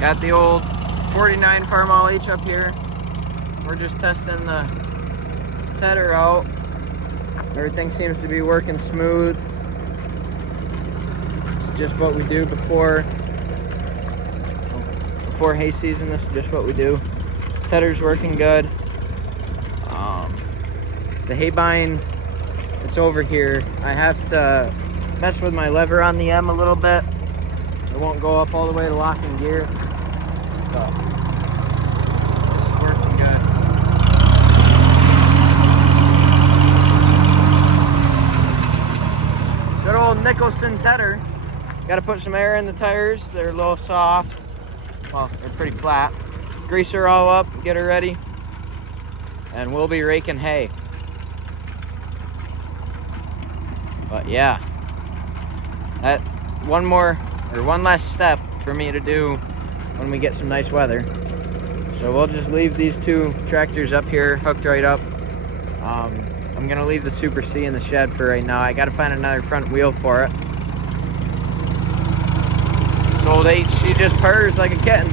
Got the old 49 Farmall H up here. We're just testing the tedder out. Everything seems to be working smooth. It's just what we do before hay season. This is just what we do. Tedder's working good. The hay bind, it's over here. I have to mess with my lever on the M a little bit. It won't go up all the way to lock and gear. So this is working good. Good old Nicholson tedder. Got to put some air in the tires. They're a little soft. Well, they're pretty flat. Grease her all up, get her ready, and we'll be raking hay. But yeah, that one less step for me to do when we get some nice weather. So we'll just leave these two tractors up here hooked right up. I'm gonna leave the Super C in the shed for right now. I gotta find another front wheel for it. This old H, she just purrs like a kitten.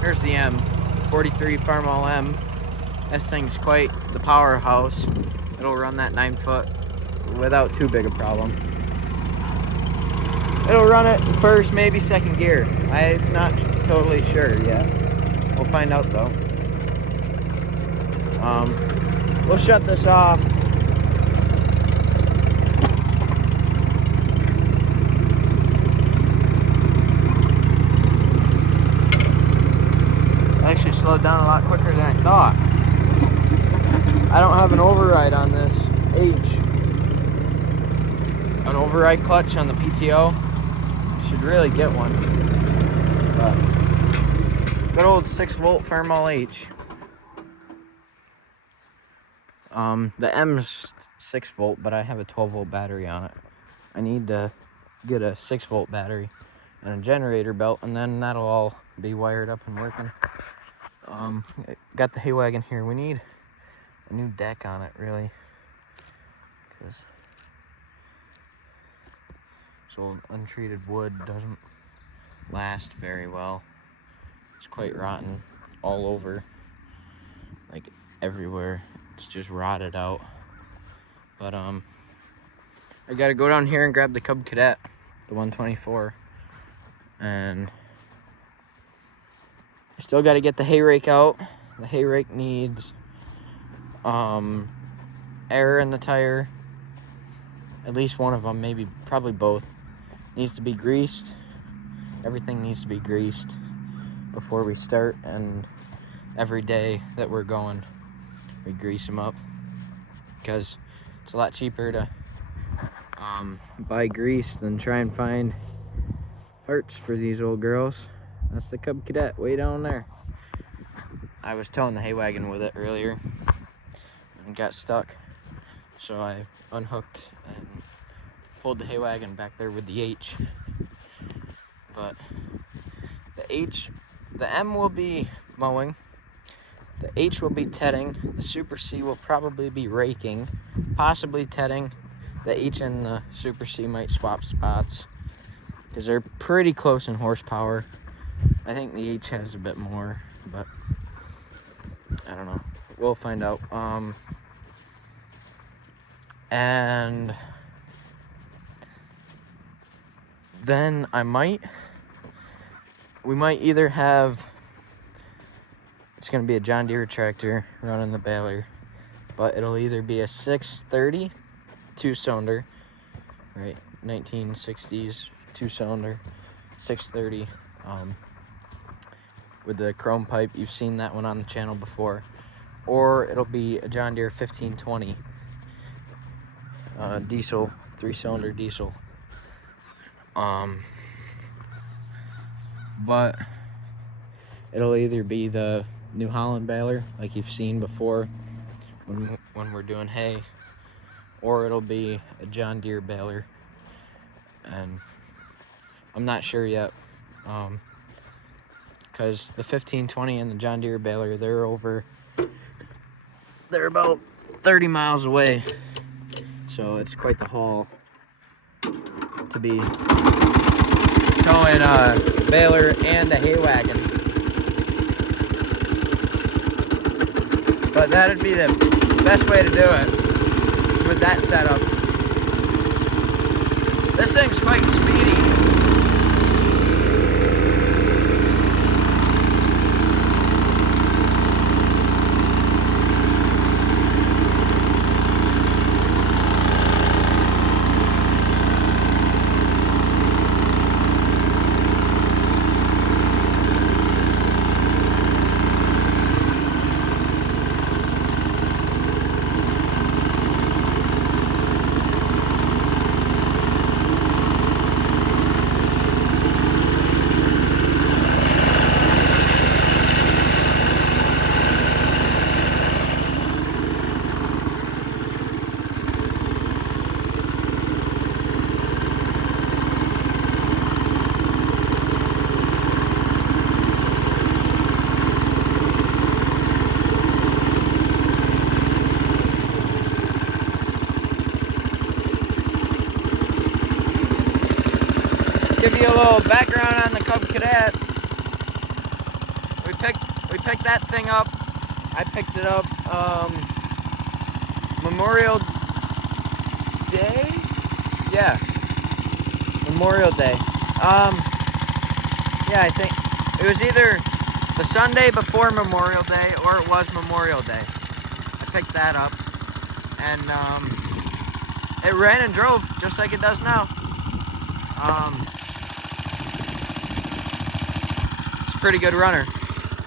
Here's the M, 43 Farmall M. This thing's quite the powerhouse. It'll run that 9-foot without too big a problem. It'll run it in first, maybe second gear. I'm not totally sure yet. We'll find out though. We'll shut this off. Actually slowed down a lot quicker than I thought. I don't have an override on this H. An override clutch on the PTO. Should really get one. But good old 6-volt Farmall H. The M's 6-volt, but I have a 12-volt battery on it. I need to get a 6-volt battery and a generator belt, and then that'll all be wired up and working. Got the hay wagon here. We need a new deck on it, really, because this old untreated wood doesn't last very well. It's quite rotten all over, like everywhere. It's just rotted out. But I gotta go down here and grab the Cub Cadet, the 124, and I still got to get the hay rake out. The hay rake needs air in the tire. At least one of them, maybe, probably both. Needs to be greased. Everything needs to be greased before we start, and every day that we're going, we grease them up, because it's a lot cheaper to buy grease than try and find parts for these old girls. That's the Cub Cadet way down there. I was towing the hay wagon with it earlier and got stuck, so I unhooked and pulled the hay wagon back there with the H. But the M will be mowing, the H will be tedding, the Super C will probably be raking, possibly tedding. The H and the Super C might swap spots because they're pretty close in horsepower. I think the H has a bit more, but I don't know. We'll find out. And then we might either have, it's going to be a John Deere tractor running the baler, but it'll either be a 630 2-cylinder, right, 1960s 2-cylinder 630, with the chrome pipe. You've seen that one on the channel before. Or it'll be a John Deere 1520 diesel, 3-cylinder diesel. But it'll either be the New Holland baler like you've seen before when we're doing hay, or it'll be a John Deere baler, and I'm not sure yet, because the 1520 and the John Deere baler, they're about 30 miles away, so it's quite the haul to be towing a baler and a hay wagon. But that'd be the best way to do it with that setup. This thing's quite speedy. Give you a little background on the Cub Cadet. We picked that thing up. I picked it up Memorial Day? Yeah. Memorial Day. Yeah, I think it was either the Sunday before Memorial Day or it was Memorial Day. I picked that up and it ran and drove just like it does now. It's a pretty good runner.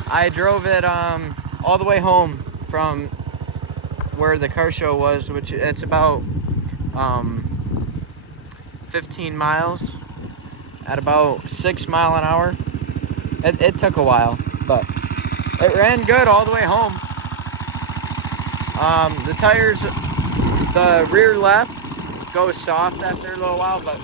I drove it all the way home from where the car show was, which it's about 15 miles at about 6 miles an hour. It took a while, but it ran good all the way home. The tires, the rear left goes soft after a little while, but